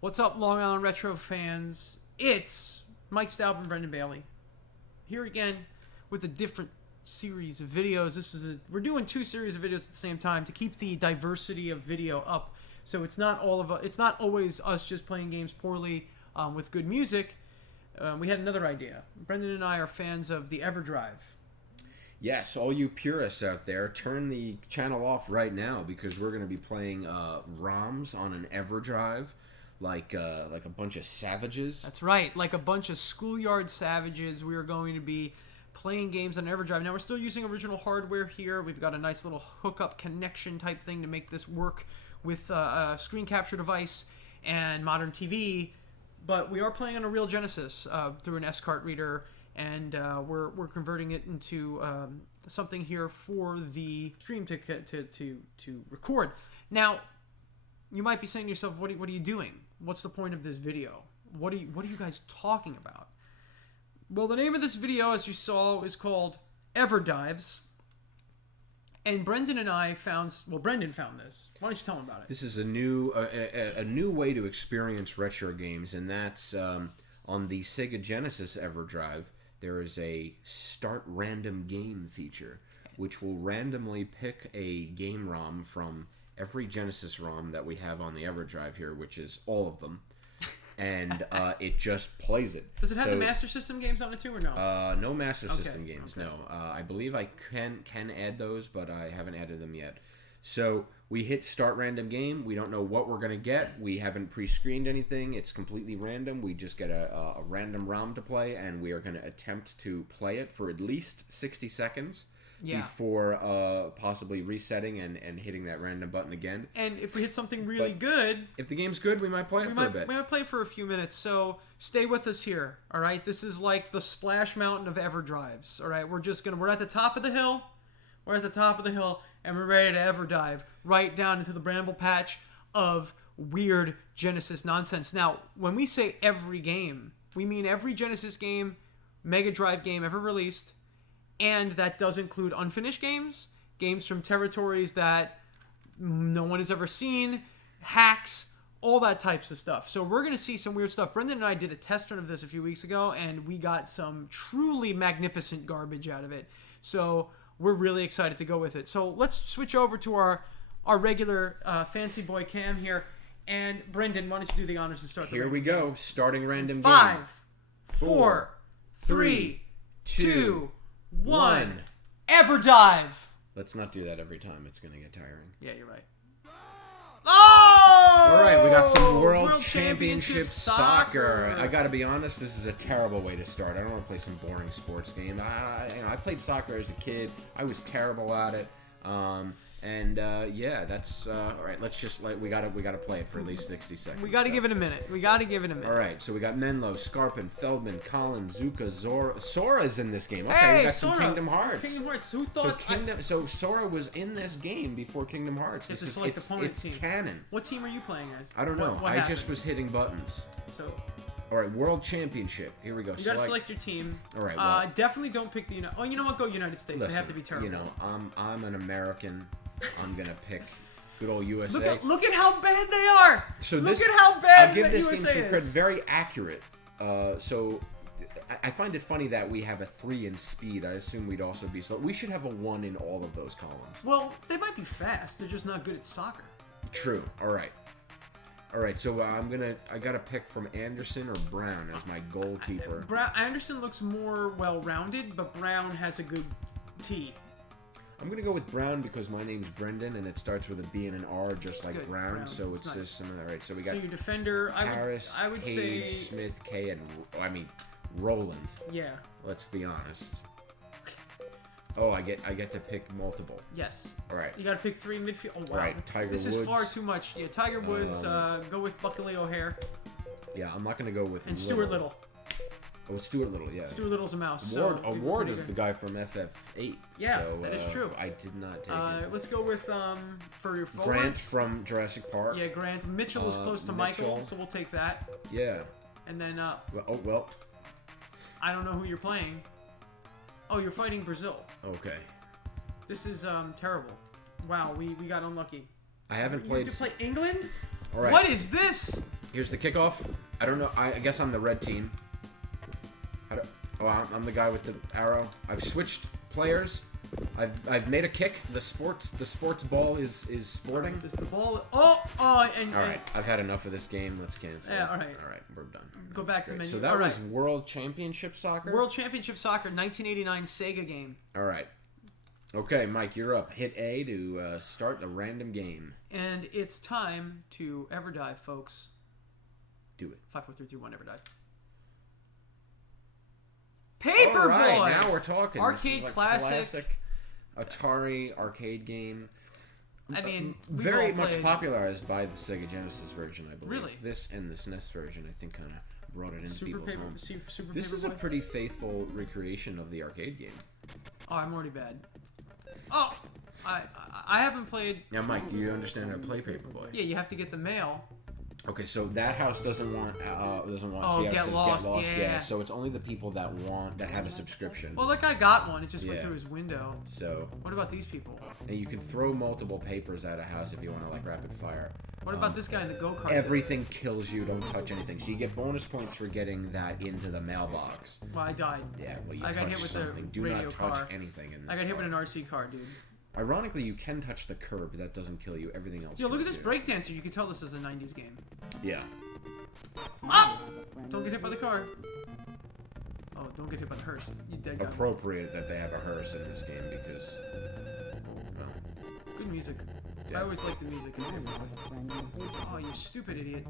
What's up, Long Island Retro fans? It's Mike Staub and Brendan Bailey here again with a different series of videos. We're doing two series of videos at the same time to keep the diversity of video up. So it's not always us just playing games poorly with good music. We had another idea. Brendan and I are fans of the EverDrive. Yes, all you purists out there, turn the channel off right now because we're going to be playing ROMs on an EverDrive. Like a bunch of savages. That's right, like a bunch of schoolyard savages. We are going to be playing games on EverDrive. Now, we're still using original hardware here. We've got a nice little hookup connection type thing to make this work with a screen capture device and modern TV. But we are playing on a real Genesis through an S-cart reader, and we're converting it into something here for the stream to record. Now, you might be saying to yourself, what are you doing? What's the point of this video? What are you guys talking about? Well, the name of this video, as you saw, is called EverDives. And Brendan and I Brendan found this. Why don't you tell him about it? This is a new way to experience retro games, and that's on the Sega Genesis EverDrive. There is a Start Random Game feature, which will randomly pick a game ROM from every Genesis ROM that we have on the EverDrive here, which is all of them, and it just plays it. Does it have the Master System games on it too, or no? No Master System games, no. I believe I can add those, but I haven't added them yet. So we hit Start Random Game. We don't know what we're going to get. We haven't pre-screened anything. It's completely random. We just get a random ROM to play, and we are going to attempt to play it for at least 60 seconds. Yeah. Before possibly resetting and hitting that random button again. And if we hit something really good... If the game's good, we might play it for a bit. We might play it for a few minutes, so stay with us here, all right? This is like the Splash Mountain of EverDrives, all right? We're at the top of the hill. We're at the top of the hill, and we're ready to EverDive right down into the bramble patch of weird Genesis nonsense. Now, when we say every game, we mean every Genesis game, Mega Drive game ever released. And that does include unfinished games, games from territories that no one has ever seen, hacks, all that types of stuff. So we're going to see some weird stuff. Brendan and I did a test run of this a few weeks ago, and we got some truly magnificent garbage out of it. So we're really excited to go with it. So let's switch over to our regular Fancy Boy cam here. And Brendan, why don't you do the honors to start the Here we go. Starting random game. 5, 4, 3, 2... 1. EverDive. Let's not do that every time. It's going to get tiring. Yeah, you're right. Oh! All right, we got some World Championship Soccer. I got to be honest, this is a terrible way to start. I don't want to play some boring sports game. I played soccer as a kid. I was terrible at it. Yeah, that's all right. Let's just we gotta play it for at least 60 seconds. We gotta give it a minute. All right, so we got Menlo, Scarpin, Feldman, Collin, Zuka, Zora. Sora's in this game. Okay, hey, we got Sora. some Kingdom Hearts. Kingdom Hearts. Who thought? So Sora was in this game before Kingdom Hearts. It's canon. What team are you playing as? I don't know. I just was hitting buttons. So. All right, World Championship. Here we go. You gotta select your team. All right. Well, definitely don't pick the United. Oh, you know what? Go United States. They have to be terrible. You know, I'm an American. I'm gonna pick good old USA. Look at how bad they are. So look at how bad I'll give this USA game some credit. Very accurate. So I find it funny that we have a 3 in speed. I assume we'd also be slow. We should have a 1 in all of those columns. Well, they might be fast. They're just not good at soccer. True. All right. So I gotta pick from Anderson or Brown as my goalkeeper. Anderson looks more well-rounded, but Brown has a good T. I'm going to go with Brown because my name's Brendan, and it starts with a B and an R, just like Brown. So it's nice. Just similar. All right, so we got your defender, Harris, I would Page, say Smith, K, and Roland. Yeah. Let's be honest. Oh, I get to pick multiple. Yes. All right. You got to pick 3 midfield. Oh wow. All right, Tiger Woods. This is far too much. Yeah, Tiger Woods. Go with Buckley O'Hare. Yeah, I'm not going to go with Stuart Little. Oh, Stuart Little, yeah. Stuart Little's a mouse. Ward is the guy from FF8. Yeah, so, that is true. I did not take it. Let's go with, for your forward. Grant from Jurassic Park. Yeah, Grant. Mitchell is close to Michael, so we'll take that. Yeah. And then, well. I don't know who you're playing. Oh, you're fighting Brazil. Okay. This is, terrible. Wow, we got unlucky. I haven't played... You have to play England? All right. What is this? here's the kickoff. I don't know. I guess I'm the red team. I'm the guy with the arrow. I've switched players. I've made a kick. The sports ball is sporting. This the ball. And all right. I've had enough of this game. Let's cancel. Yeah. All right. All right. We're done. Go back to the menu. So that was World Championship Soccer. World Championship Soccer, 1989 Sega game. All right. Okay, Mike, you're up. Hit A to start the random game. And it's time to EverDive, folks. Do it. 5, 4, 3, 2, 1, EverDive. Paperboy! All right, now we're talking. Arcade this is classic Atari arcade game. I mean, very much popularized by the Sega Genesis version, I believe. Really? This and the SNES version, I think, kind of brought it into people's homes. This Paperboy? is a pretty faithful recreation of the arcade game. Oh, I'm already bad. Oh! I haven't played... Now, Mike, do you understand how to play Paperboy? Yeah, you have to get the mail. Okay, so that house doesn't want Oh, see how it get says lost, get lost. yeah. So it's only the people that have a subscription. Well, that guy got one. It just went through his window. So what about these people? and you can throw multiple papers at a house if you want to, like, rapid fire. What about this guy in the go-kart? Everything kills you. Don't touch anything. So you get bonus points for getting that into the mailbox. Well, I died. Yeah, well, you I got touched hit with something. a Do radio not touch car. anything in this I got hit car. with an RC car, dude. Ironically, you can touch the curb. That doesn't kill you. Everything else. Yo, look at this you. breakdancer. You can tell this is a 90s game. Yeah. Ah! Don't get hit by the car. Oh, don't get hit by the hearse. You dead guy. Appropriate that they have a hearse in this game because. Well, good music. Yeah. I always like the music in Paperboy. Oh, you stupid idiot.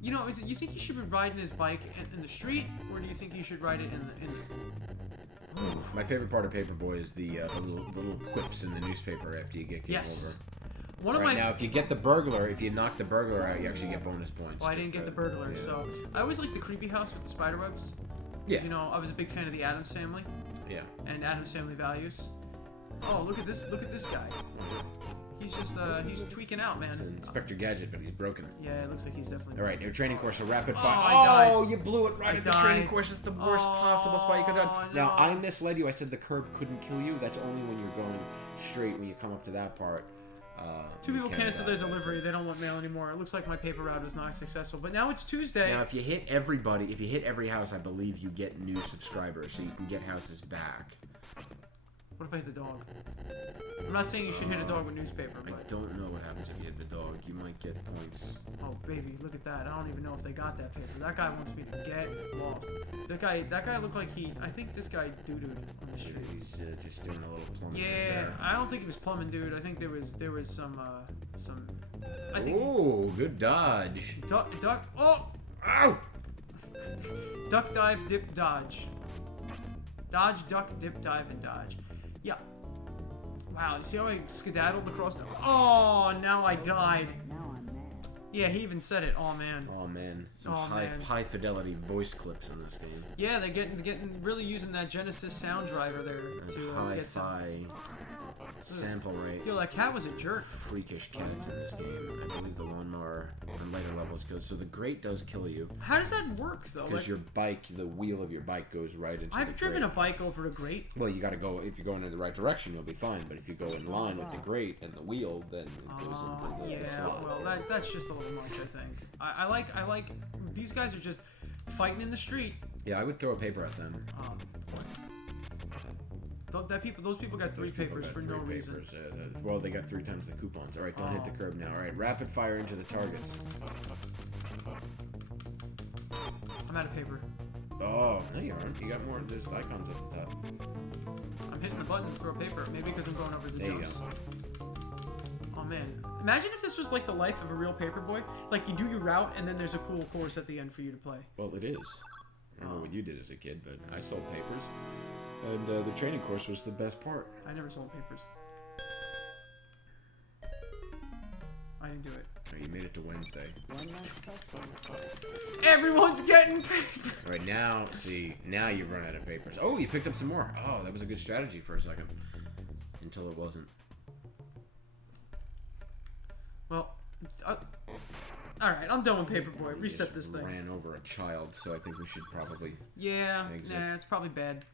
You know, you think he should be riding his bike in the street, or do you think he should ride it in the... my favorite part of Paperboy is the little quips in the newspaper after you get game Yes. over. One of Right my... now, if you get the burglar, if you knock the burglar out, you actually get bonus points. Well, I didn't get the burglar, yeah. so... I always liked the creepy house with the spider webs. Yeah. You know, I was a big fan of the Addams Family. Yeah. And Addams Family Values. Oh, look at this guy. He's just, he's tweaking out, man. It's an Inspector Gadget, but he's broken. Yeah, it looks like he's definitely... All right, your training course, a rapid Oh, fire. I died. Oh, you blew it right I at the died. training course. It's the worst possible spot you could have done. no. Now, I misled you. I said the curb couldn't kill you. That's only when you're going straight. When you come up to that part. Two people canceled their delivery. They don't want mail anymore. It looks like my paper route was not successful. But now it's Tuesday. Now, if you hit everybody, if you hit every house, I believe you get new subscribers, so you can get houses back. What if I hit the dog? I'm not saying you should hit a dog with newspaper, I but... don't know what happens if you hit the dog. You might get points. Oh, baby, look at that. I don't even know if they got that paper. That guy wants me to get lost. That guy looked like he... I think this guy doo-dooed on the street. He's just doing a little plumbing. Yeah, there. I don't think he was plumbing, dude. I think there was some... I think... Oh, good dodge. Duck... Oh! Ow! Duck, dive, dip, dodge. Dodge, duck, dip, dive, and dodge. Yeah. Wow, you see how I skedaddled across the... Oh, now I died. Now I'm mad. Yeah, he even said it. Oh, man. Oh man, some Oh, man. high fidelity voice clips in this game. Yeah, they're getting really using that Genesis sound driver there to get some... Hi-fi sample rate. Yo, that cat was a jerk. Freakish cats in this game. I believe the lawnmower on later levels goes. So the grate does kill you How does that work, though? because Like, your bike, the wheel of your bike goes right into. I've the driven a grate. bike over a grate. Well, you got to go. If you're going in the right direction, you'll be fine. But if you go in line with the grate and the wheel, then it goes into the Yeah, slot. well, that's just a little much, I think. I like... These guys are just fighting in the street. Yeah, I would throw a paper at them. Those people got three Those people papers got for no reason. papers. Well, they got 3 times the coupons. All right, don't hit the curb now. All right, rapid fire into the targets. I'm out of paper. Oh, no, you aren't. You got more. There's icons at the top. I'm hitting the button to throw paper. Maybe because I'm going over the There you jumps. Oh man, imagine if this was like the life of a real Paperboy. Like you do your route and then there's a cool course at the end for you to play. Well, it is. I don't know what you did as a kid, but I sold papers. And the training course was the best part. I never sold papers. I didn't do it. Oh, you made it to Wednesday. One last touchdown. Everyone's getting paper. All right, now, see, now you've run out of papers. Oh, you picked up some more. Oh, that was a good strategy for a second. Until it wasn't. Well, alright, I'm done with Paperboy. You Reset just this thing. ran over a child, so I think we should probably... Yeah, Exit. nah, it's probably bad.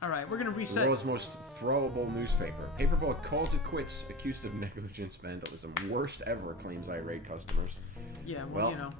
All right, we're gonna The reset. world's most throwable newspaper. Paperboy calls it quits, accused of negligence, vandalism. Worst ever, claims irate customers. Yeah, well, you know.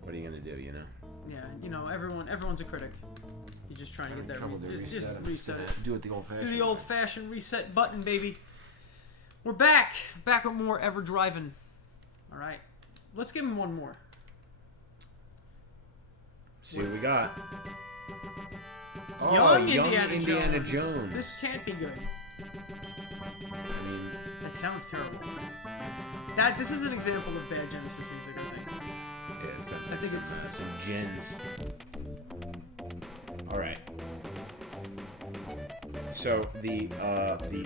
What are you gonna do? You know. Yeah, you know, everyone's a critic. You're just trying to get that. Just reset it. Do it the old-fashioned. Do the old-fashioned reset button, baby. We're back with more EverDriving. All right, let's give him one more. See what we got. Young Young Indiana Jones. Jones. This can't be good. I mean, That sounds terrible. This is an example of bad Genesis music, I think. yeah, it sounds I like think some gens. All right. So the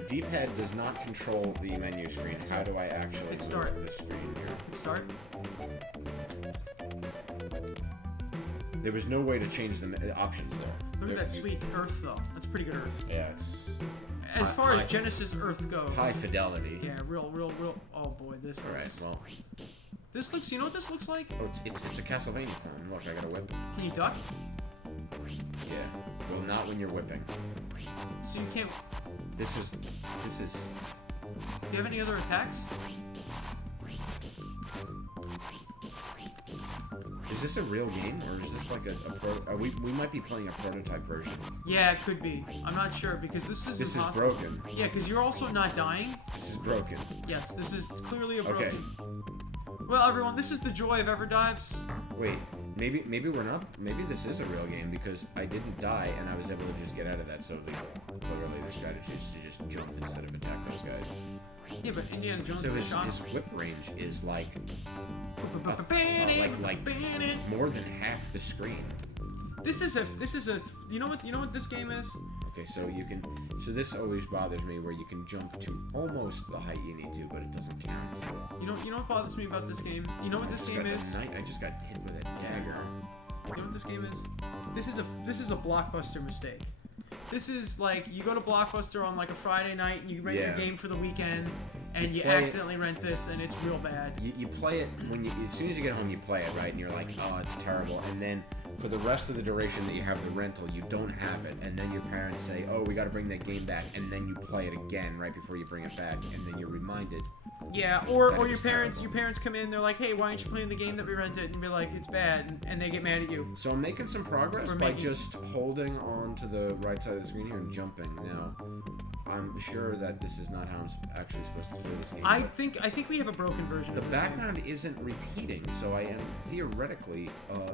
D-pad does not control the menu screen. How do I actually Hit start. move the screen here? Hit start. There was no way to change the options though. Look at that sweet Earth, though. That's pretty good Earth. Yeah, it's As far as high- Genesis Earth goes. high fidelity. Yeah, real. Oh boy, this All right. looks. Well, This looks. You know what this looks like? oh, it's a Castlevania clone. Look, I got a whip. Can you duck? Yeah. Well, not when you're whipping. So you can't. This is. Do you have any other attacks? Is this a real game or is this like a pro? We might be playing a prototype version. Yeah, it could be. I'm not sure because this is This is impossible. broken. Yeah, because you're also not dying. This is broken. Yes, this is clearly a Okay. broken. Well, everyone, this is the joy of EverDives. Wait. Maybe we're not. Maybe this is a real game because I didn't die and I was able to just get out of that. So clearly the strategy is to just jump instead of attack those guys. Yeah, but Indiana Jones So was his shot. whip range is like more than half the screen. This is a. You know what this game is? Okay, so you can. So this always bothers me, where you can jump to almost the height you need to, but it doesn't count. You know what bothers me about this game? You know what this game is? I just got hit with a dagger. You know what this game is? This is a Blockbuster mistake. This is like you go to Blockbuster on like a Friday night and you rent your Yeah. game for the weekend and you play it. accidentally rent this and it's real bad. You play it as soon as you get home, you play it, right? And you're like, oh, it's terrible. And then for the rest of the duration that you have the rental, you don't have it. And then your parents say, oh, we got to bring that game back. And then you play it again right before you bring it back. And then you're reminded. Yeah, or That your is parents terrible. come in, they're like, hey, why aren't you playing the game that we rented? And be like, it's bad, and they get mad at you. So I'm making some progress We're by making- just holding on to the right side of the screen here and jumping. Now, I'm sure that this is not how I'm actually supposed to play this game. I but think we have a broken version the of this background isn't repeating, so I am theoretically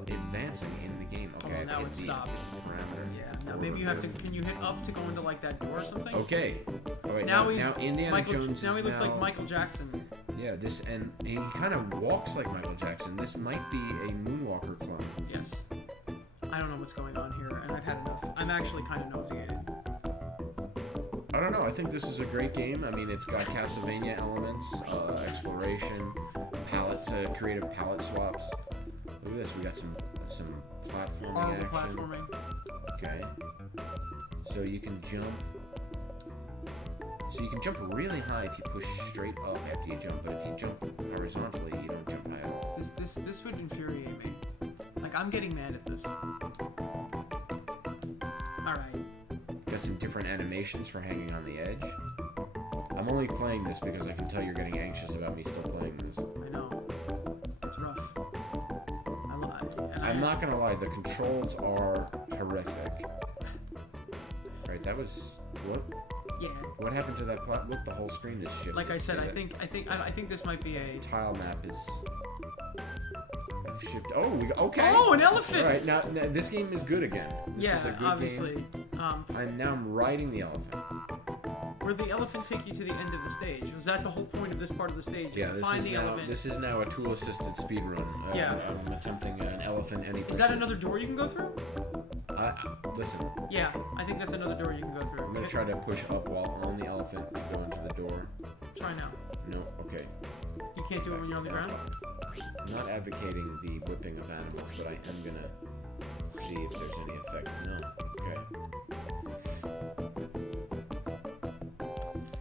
advancing in the game. Okay, Oh, I've now hit it the stopped. parameter. game. Yeah, now maybe you have to, can you hit up to go into like that door or something? Okay. All right, Now now Indiana Michael, Jones now is he looks now, like Michael Jackson. Yeah, and he kind of walks like Michael Jackson. This might be a Moonwalker clone. Yes. I don't know what's going on here, and I've had enough. I'm actually kind of nauseated. I don't know. I think this is a great game. I mean, it's got Castlemania elements, exploration, creative palette swaps. Look at this. We got some platforming Horrible action. platforming. Okay. So you can jump. So you can jump really high if you push straight up after you jump, but if you jump horizontally, you don't jump high at all. This would infuriate me. Like, I'm getting mad at this. Alright. Got some different animations for hanging on the edge. I'm only playing this because I can tell you're getting anxious about me still playing this. I know. It's rough. I'm not gonna lie, the controls are horrific. Right, that was what? Yeah. What happened to that plot? Look, the whole screen is shifted. Like I said, See I that? think this might be a. Tile map is shifted. Oh, okay. Oh, an elephant! All right, now this game is good again. This Yeah, is a good obviously. game. And now I'm riding the elephant. Where the elephant take you to the end of the stage? Is that the whole point of this part of the stage? Is Yeah, to find the now, elephant. this is now a tool-assisted speedrun. Yeah. I'm attempting an elephant any. Is that another door you can go through? Listen. Yeah, I think that's another door you can go through. I'm gonna try to push up while on the elephant to go into the door. Try now. No, okay. You can't do it when you're on the ground? I'm not advocating the whipping of animals, but I am gonna see if there's any effect. No. Okay.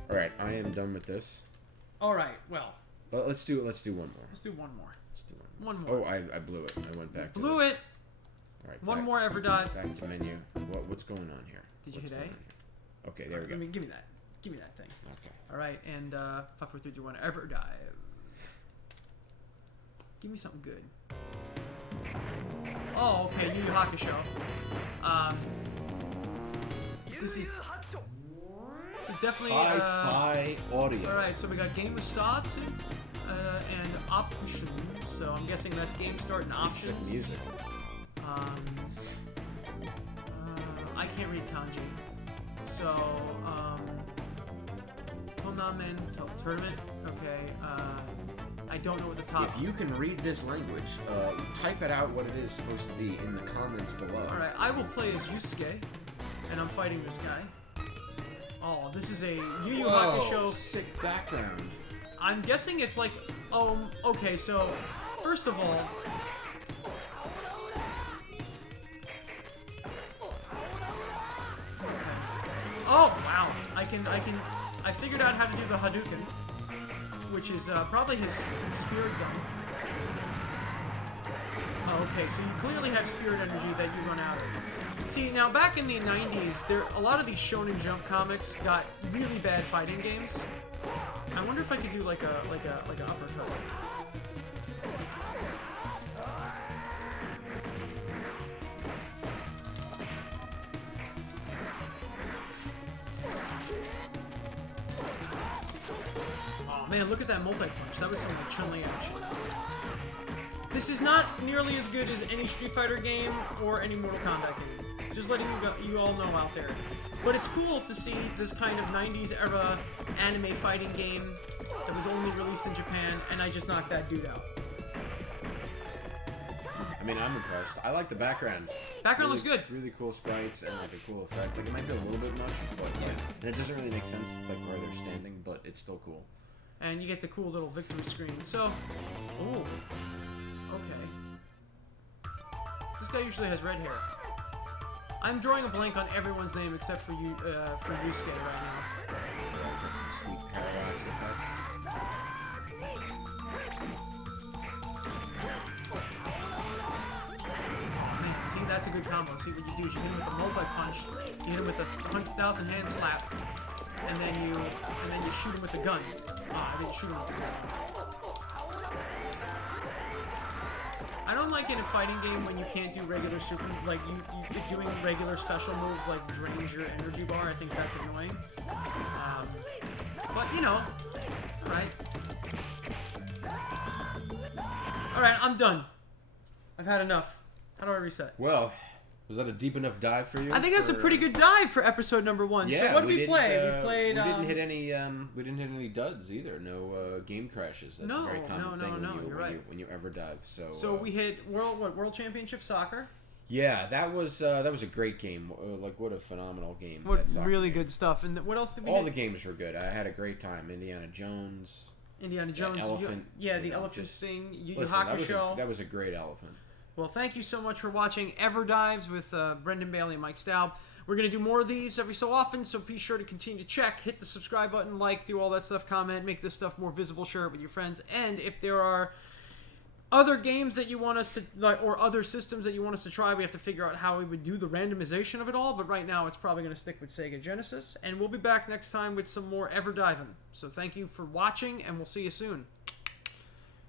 Alright, I am done with this. Alright, well. Let's do one more. Let's do one more. Let's do one more. One more. Oh, I blew it. I went back to Blew this. it! All right. One more EverDive. Back to menu. What's going on here? Did you What's hit going A? on here? Okay, there we go. Give me that. Give me that thing. Okay. All right, and 5, 4, 3, 2, 1. EverDive. Give me something good. Oh, okay. Yu Yu Hakusho. This is so definitely. Hi-Fi audio. All right, so we got game start and options. So I'm guessing that's game start and options. Music. I can't read kanji. So, tournament. Okay. I don't know what the top. If you can read this language, type it out what it is supposed to be in the comments below. All right, I will play as Yusuke, and I'm fighting this guy. Oh, this is a Yu Yu Hakusho. Sick background. I'm guessing it's like, okay. So, first of all. Oh wow! I figured out how to do the Hadouken, which is probably his spirit gun. Oh, okay, so you clearly have spirit energy that you run out of. See, now back in the 90s, a lot of these Shonen Jump comics got really bad fighting games. I wonder if I could do like a uppercut. Man, look at that multi-punch. That was some like Chun-Li action. This is not nearly as good as any Street Fighter game or any Mortal Kombat game. Just letting you all know out there. But it's cool to see this kind of 90s era anime fighting game that was only released in Japan, and I just knocked that dude out. I mean, I'm impressed. I like the background. Background looks good. Really cool sprites and like a cool effect. Like it might be a little bit much, but like, and it doesn't really make sense like where they're standing, but it's still cool. And you get the cool little victory screen. So, oh, okay. This guy usually has red hair. I'm drawing a blank on everyone's name except for you, for Yusuke right now. Got some sweet parallax effects. Man, see, that's a good combo. See what you do is you hit him with a multi-punch, you hit him with a 100,000 hand slap, and then you shoot him with the gun. I didn't shoot him with the gun. I don't like in a fighting game when you can't do regular super, like you doing regular special moves like drains your energy bar. I think that's annoying. But you know, right? All right, I'm done. I've had enough. How do I reset? Well, was that a deep enough dive for you? I think that's a pretty good dive for episode number 1. Yeah, so what did we play? We played. We didn't hit any. We didn't hit any duds either. No game crashes. That's a very common thing when you ever dive. So we hit World Championship Soccer. Yeah, that was a great game. Like what a phenomenal game. What really good stuff. And what else did we? All the games were good. I had a great time. Indiana Jones. The elephant. The elephant thing. Yu Yu Hakusho. That was a great elephant. Well, thank you so much for watching EverDives with Brendan Bailey and Mike Staub. We're going to do more of these every so often, so be sure to continue to check. Hit the subscribe button, like, do all that stuff, comment, make this stuff more visible, share it with your friends. And if there are other games that you want us to, like, or other systems that you want us to try, we have to figure out how we would do the randomization of it all. But right now, it's probably going to stick with Sega Genesis. And we'll be back next time with some more EverDiving. So thank you for watching, and we'll see you soon.